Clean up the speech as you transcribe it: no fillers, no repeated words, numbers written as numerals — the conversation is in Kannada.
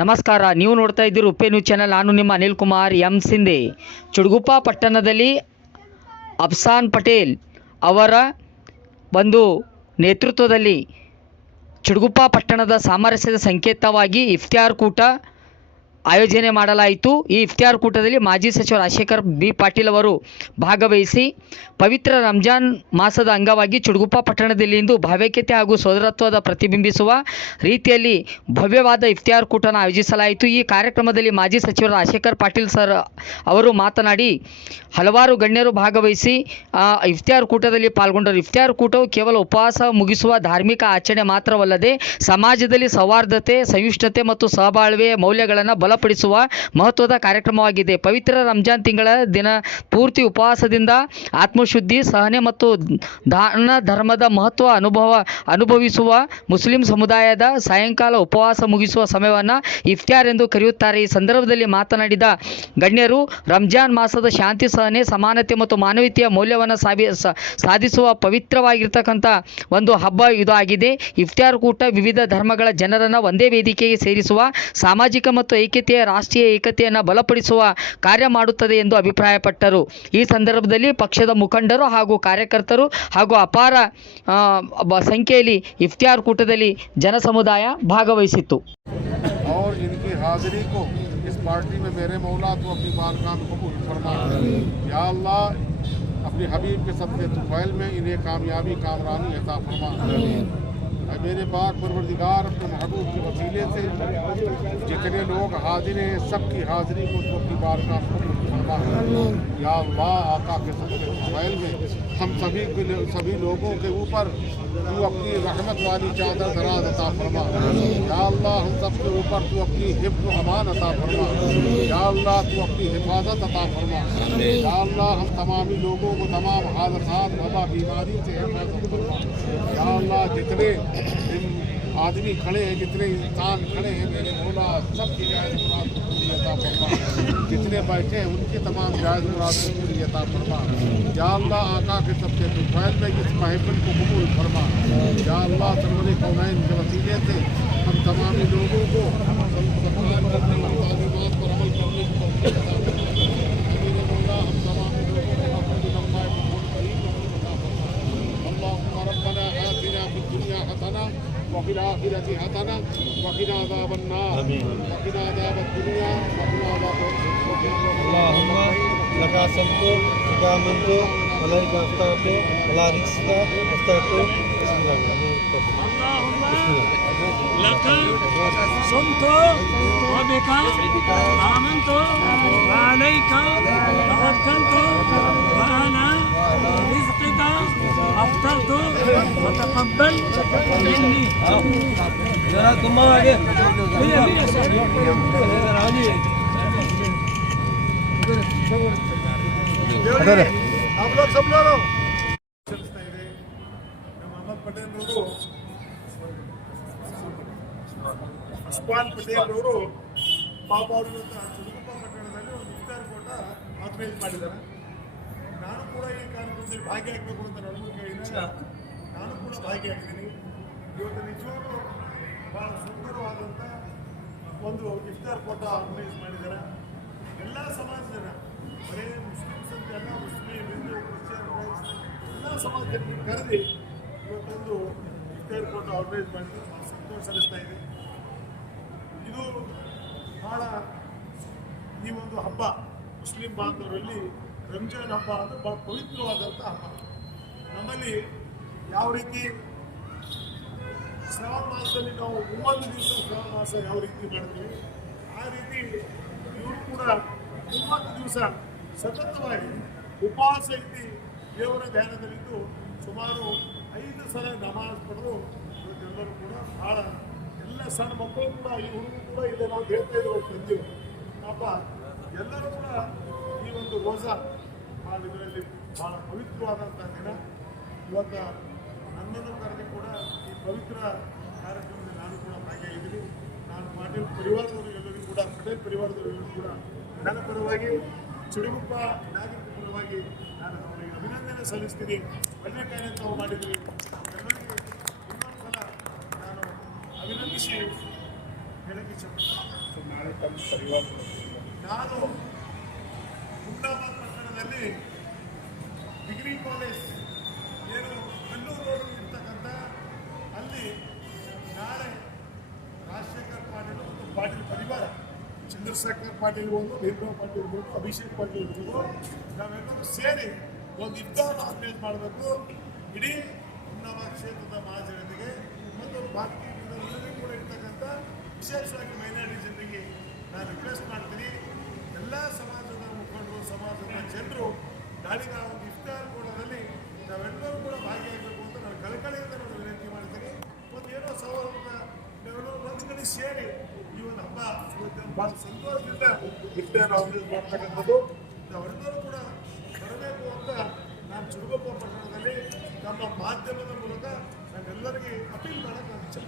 ನಮಸ್ಕಾರ, ನೀವು ನೋಡ್ತಾ ಇದ್ದೀರಿ ಉಪ್ಪೆ ನ್ಯೂಸ್ ಚಾನಲ್. ನಾನು ನಿಮ್ಮ ಅನಿಲ್ ಕುಮಾರ್ ಎಂ ಸಿಂಧೆ. ಚುಡುಗುಪ್ಪ ಪಟ್ಟಣದಲ್ಲಿ ಅಫ್ಸಾನ್ ಪಟೇಲ್ ಅವರ ಒಂದು ನೇತೃತ್ವದಲ್ಲಿ ಚುಡುಗುಪ್ಪ ಪಟ್ಟಣದ ಸಾಮರಸ್ಯದ ಸಂಕೇತವಾಗಿ ಇಫ್ತಿಯಾರ್ ಕೂಟ ಆಯೋಜನೆ ಮಾಡಲಾಯಿತು. ಈ ಇಫ್ತಿಯಾರ್ ಕೂಟದಲ್ಲಿ ಮಾಜಿ ಸಚಿವ ರಾಜಶೇಖರ್ ಬಿ ಪಾಟೀಲ್ ಅವರು ಭಾಗವಹಿಸಿ ಪವಿತ್ರ ರಂಜಾನ್ ಮಾಸದ ಅಂಗವಾಗಿ ಚುಡುಗುಪ್ಪ ಪಟ್ಟಣದಲ್ಲಿ ಇಂದು ಭಾವೈಕ್ಯತೆ ಹಾಗೂ ಸೋದರತ್ವದ ಪ್ರತಿಬಿಂಬಿಸುವ ರೀತಿಯಲ್ಲಿ ಭವ್ಯವಾದ ಇಫ್ತಿಯಾರ್ ಕೂಟನ ಆಯೋಜಿಸಲಾಯಿತು. ಈ ಕಾರ್ಯಕ್ರಮದಲ್ಲಿ ಮಾಜಿ ಸಚಿವ ರಾಜಶೇಖರ್ ಪಾಟೀಲ್ ಸರ್ ಅವರು ಮಾತನಾಡಿ ಹಲವಾರು ಗಣ್ಯರು ಭಾಗವಹಿಸಿ ಇಫ್ತಿಯಾರ್ ಕೂಟದಲ್ಲಿ ಪಾಲ್ಗೊಂಡರು. ಇಫ್ತಿಯಾರ್ ಕೂಟವು ಕೇವಲ ಉಪವಾಸ ಮುಗಿಸುವ ಧಾರ್ಮಿಕ ಆಚರಣೆ ಮಾತ್ರವಲ್ಲದೆ ಸಮಾಜದಲ್ಲಿ ಸೌಹಾರ್ದತೆ, ಸಂಯುಷ್ಟತೆ ಮತ್ತು ಸಹಬಾಳ್ವೆಯ ಮೌಲ್ಯಗಳನ್ನು ಬಲಪಡಿಸುವ ಮಹತ್ವದ ಕಾರ್ಯಕ್ರಮವಾಗಿದೆ. ಪವಿತ್ರ ರಂಜಾನ್ ತಿಂಗಳ ದಿನ ಪೂರ್ತಿ ಉಪವಾಸದಿಂದ ಆತ್ಮಶುದ್ಧಿ, ಸಹನೆ ಮತ್ತು ದಾನ ಧರ್ಮದ ಮಹತ್ವ ಅನುಭವಿಸುವ ಮುಸ್ಲಿಂ ಸಮುದಾಯದ ಸಾಯಂಕಾಲ ಉಪವಾಸ ಮುಗಿಸುವ ಸಮಯವನ್ನು ಇಫ್ತಿಯಾರ್ ಎಂದು ಕರೆಯುತ್ತಾರೆ. ಈ ಸಂದರ್ಭದಲ್ಲಿ ಮಾತನಾಡಿದ ಗಣ್ಯರು, ರಂಜಾನ್ ಮಾಸದ ಶಾಂತಿ, ಸಹನೆ, ಸಮಾನತೆ ಮತ್ತು ಮಾನವೀಯತೆಯ ಮೌಲ್ಯವನ್ನು ಸಾಧಿಸುವ ಪವಿತ್ರವಾಗಿರ್ತಕ್ಕಂಥ ಒಂದು ಹಬ್ಬ ಇದು ಆಗಿದೆ. ಇಫ್ತಿಯಾರ್ ಕೂಟ ವಿವಿಧ ಧರ್ಮಗಳ ಜನರನ್ನು ಒಂದೇ ವೇದಿಕೆಗೆ ಸೇರಿಸುವ, ಸಾಮಾಜಿಕ ಮತ್ತು ರಾಷ್ಟ್ರೀಯ ಏಕತೆಯನ್ನು ಬಲಪಡಿಸುವ ಕಾರ್ಯ ಮಾಡುತ್ತದೆ ಎಂದು ಅಭಿಪ್ರಾಯಪಟ್ಟರು. ಈ ಸಂದರ್ಭದಲ್ಲಿ ಪಕ್ಷದ ಮುಖಂಡರು ಹಾಗೂ ಕಾರ್ಯಕರ್ತರು ಹಾಗೂ ಅಪಾರ ಸಂಖ್ಯೆಯಲ್ಲಿ ಇಫ್ತಿಯಾರ್ ಕೂಟದಲ್ಲಿ ಜನಸಮುದಾಯ ಭಾಗವಹಿಸಿತ್ತು. अपने हबीब के सबके तुफैल में इन्हें कामयाबी कामरानी अता फरमा। मेरे पाक परवरदिगार अपने महबूब के वसीले से जितने लोग हाजिर हैं सबकी हाजिरी को तो अपनी बारगाह फरमा। या अल्लाह, आका के सबके तुफैल में हम सभी लोगों के ऊपर तू अपनी रहमत वाली चादर दराज अता फरमा। या अल्लाह, हम सब के ऊपर तू अपनी हिफ्ज़ अमान अता फरमा। या अल्लाह, तू अपनी हिफाजत अता फरमा। या अल्लाह, हम तमामी लोगों को तमाम हादसात, वबा, बीमारी से हिफाजत फरमा। या अल्लाह, जितने आदमी खड़े हैं, जितने इंसान खड़े हैं मेरे मौला, सबकी जायज़ मुराद पूरी अता फरमा। जितने बैठे हैं उनकी तमाम जायज़ मुराद पूरी अता फरमा। या अल्लाह, आका के सबके तुफैल में इस महफिल को कबूल फरमा। या अल्लाह, सरवर कौनैन के वसीले से हम तमामी लोगों को तालीमात पर अमल करने की तौफीक अता फरमा। मेरे मौला, हम तमामी लोगों को अपनी लम्बाई अता फरमा। अल्लाहुम्मा रब्बना आतिना फिद दुनिया हसना वफी आखिरति हसना वक़िना अज़ाबन नार वक़िना अज़ाबद दुनिया वक़िना अल्लाहुम्मा लका सल्लु लका मंतु अलैका अफ्तारतु अला रिज़्क़िका अफ्तारतु अल्लाहुम्मा लका सुमतु व बिका आमनतु व अलैका तवक्कलतु व अला रिज़्क़िका अफ्तारतु व तक़ब्बल मिन्नी। जरा तुम आगे आप लोग सब लोग अहमद पटेल रವರು ಅಸ್ಪಾನ್ ಪಟೇಲ್ ರವರು ಪಾಪ ಅವರು ಚುಡುಗುಪ್ಪ ಪಟ್ಟಣದಲ್ಲಿ ಒಂದು ಇಫ್ತಾರ್ ಕೂಟ ಆರ್ಗನೈಸ್ ಮಾಡಿದ್ದಾರೆ. ನಾನು ಕೂಡ ಈ ಕಾರ್ಯಕ್ರಮದಲ್ಲಿ ಭಾಗಿಯಾಗಬೇಕು ಅಂತ ನನಗೂ ಕೇಳಿದಾಗ ನಾನು ಕೂಡ ಭಾಗಿಯಾಗಿದ್ದೀನಿ. ಇವತ್ತು ನಿಜವಾಗ್ಲೂ ಭಾಳ ಸುಂದರವಾದಂಥ ಒಂದು ಇಫ್ತಾರ್ ಕೂಟ ಆರ್ಗನೈಸ್ ಮಾಡಿದ್ದಾರೆ. ಎಲ್ಲ ಸಮಾಜದ ಜನ, ಬರೀ ಮುಸ್ಲಿಮ್ಸ್ ಅಂತ ಎಲ್ಲ, ಮುಸ್ಲಿಂ, ಹಿಂದೂ, ಕ್ರಿಶ್ಚಿಯನ್, ಎಲ್ಲ ಸಮಾಜದಲ್ಲಿ ಕರೆದಿ ಇವತ್ತೊಂದು ಇಫ್ತಾರ್ ಕೂಟ ಆರ್ಗನೈಸ್ ಮಾಡಿದ್ರೆ ಭಾಳ ಸಂತೋಷ ಸಲ್ಲಿಸ್ತಾ ಇದೆ. ಇದು ಭಾಳ ಈ ಒಂದು ಹಬ್ಬ ಮುಸ್ಲಿಂ ಬಾಂಧವರಲ್ಲಿ ರಂಜಾನ್ ಹಬ್ಬ ಅಂದರೆ ಭಾಳ ಪವಿತ್ರವಾದಂಥ ಹಬ್ಬ. ನಮ್ಮಲ್ಲಿ ಯಾವ ರೀತಿ ಶ್ರಾವಣ ಮಾಸದಲ್ಲಿ ನಾವು 30 ದಿವಸ ಶ್ರಾವಣ ಮಾಸ ಯಾವ ರೀತಿ ಮಾಡ್ತೀವಿ, ಆ ರೀತಿ ಇವರು ಕೂಡ 30 ದಿವಸ ಸತತವಾಗಿ ಉಪವಾಸ ಇದ್ದು ದೇವರ ಧ್ಯಾನದಲ್ಲಿದ್ದು ಸುಮಾರು 5 ಸಲ ನಮಾಜ್ ಪಡೆದು ಇವತ್ತೆಲ್ಲರೂ ಕೂಡ ಭಾಳ ಎಲ್ಲ ಸಣ್ಣ ಮಕ್ಕಳು ಕೂಡ ಈ ಹುಡುಗರು ಕೂಡ ಇದೆ. ನಾವು ಹೇಳ್ತಾ ಇದ್ದೀವಿ ತಂದೆವು ಪಾಪ ಎಲ್ಲರೂ ಕೂಡ ಈ ಒಂದು ರೋಜಾ ಭಾಳ ಇದರಲ್ಲಿ ಭಾಳ ಪವಿತ್ರವಾದಂಥ ದಿನ. ಇವತ್ತು ನನ್ನನ್ನು ಕರೆದು ಕೂಡ ಈ ಪವಿತ್ರ ಕಾರ್ಯಕ್ರಮದಲ್ಲಿ ನಾನು ಕೂಡ ಭಾಗಿಯಾಗಿದ್ದೀನಿ. ನಾನು ಪಾಟೀಲ್ ಪರಿವಾರದವರು ಎಲ್ಲರಿಗೂ ಕೂಡ, ಪಟೇಲ್ ಪರಿವಾರದವರೆಲ್ಲರೂ ಕೂಡ ನನ್ನ ಪರವಾಗಿ, ಚುಡುಗುಪ್ಪ ನಾಗರಿಕ ಪರವಾಗಿ ನಾನು ಅವರಿಗೆ ಅಭಿನಂದನೆ ಸಲ್ಲಿಸ್ತೀನಿ. ಒಳ್ಳೆಯ ಕಾರ್ಯ ತಾವು ಮಾಡಿದ್ರಿ. ಎಲ್ಲರಿಗೂ ಇನ್ನೊಂದು ಸಲ ನಾನು ಅಭಿನಂದಿಸಿ ಹೇಳಕ್ಕೆ ಇಚ್ಛೆ ನಾನು ಹುಮ್ನಾಬಾದ್ ಪಟ್ಟಣದಲ್ಲಿ ಡಿಗ್ರಿ ಕಾಲೇಜ್ ಏನು ಕಲ್ಲೂರು ರೋಡ್ ಇರ್ತಕ್ಕಂಥ ಅಲ್ಲಿ ನಾಳೆ ರಾಜಶೇಖರ್ ಪಾಟೀಲ್ ಮತ್ತು ಪಾಟೀಲ್ ಪರಿವಾರ ಚಂದ್ರಶೇಖರ್ ಪಾಟೀಲ್ ಇರ್ಬೋದು, ನಿರ್ಮಲಾ ಪಾಟೀಲ್ ಇರ್ಬೋದು, ಅಭಿಷೇಕ್ ಪಾಟೀಲ್ ಇರ್ಬೋದು, ನಾವೆಲ್ಲರೂ ಸೇರಿ ಒಂದು ಇಫ್ತಾರ್ ಆರ್ಗನೈಸ್ ಮಾಡಬೇಕು. ಇಡೀ ಹುಮ್ನಾಬಾದ್ ಕ್ಷೇತ್ರದ ಮಹಾಜನತೆಗೆ ಮತ್ತು ಬಾಕಿ ಎಲ್ಲರಿಗೂ ಕೂಡ ಇರ್ತಕ್ಕಂಥ ವಿಶೇಷವಾಗಿ ಮೈನಾರಿಟಿ ಜನರಿಗೆ ನಾನು ರಿಕ್ವೆಸ್ಟ್ ಮಾಡ್ತೀನಿ. ಎಲ್ಲ ಸಮಾಜದ ಮುಖಂಡರು, ಸಮಾಜದ ಜನರು ನಾಳಿನ ಒಂದು ಇಫ್ತಾರ್ ಕೂಟದಲ್ಲಿ ನಾವೆಲ್ಲರೂ ಕೂಡ ಭಾಗಿಯಾಗಬೇಕು ಅಂತ ನಾನು ಕಳಕಳಿಯಿಂದ ನಾನು ವಿನಂತಿ ಮಾಡ್ತೀನಿ. ಒಂದು ಏನೋ ಸವಾಲನ್ನ ನಾವೆಲ್ಲರೂ ಒಂದು ಕಡೆ ಸೇರಿ ಈ ಒಂದು ಹಬ್ಬ ಇವತ್ತು ಭಾಳ ಸಂತೋಷದಿಂದ ಇಫ್ತಾರ್ ಆರ್ಗನೈಸ್ ಮಾಡ್ತಕ್ಕಂಥದ್ದು. ನಾವೆಲ್ಲರೂ ಕೂಡ ಬರಬೇಕು ಅಂತ ನಾನು ಚುಡುಗುಪ್ಪ ಪಟ್ಟಣದಲ್ಲಿ ನಮ್ಮ ಮಾಧ್ಯಮದ ಮೂಲಕ ನಾನೆಲ್ಲರಿಗೆ ಅಪೀಲ್ ಮಾಡೋಕ್ಕೆ ನಾನು ಇಚ್ಛೆ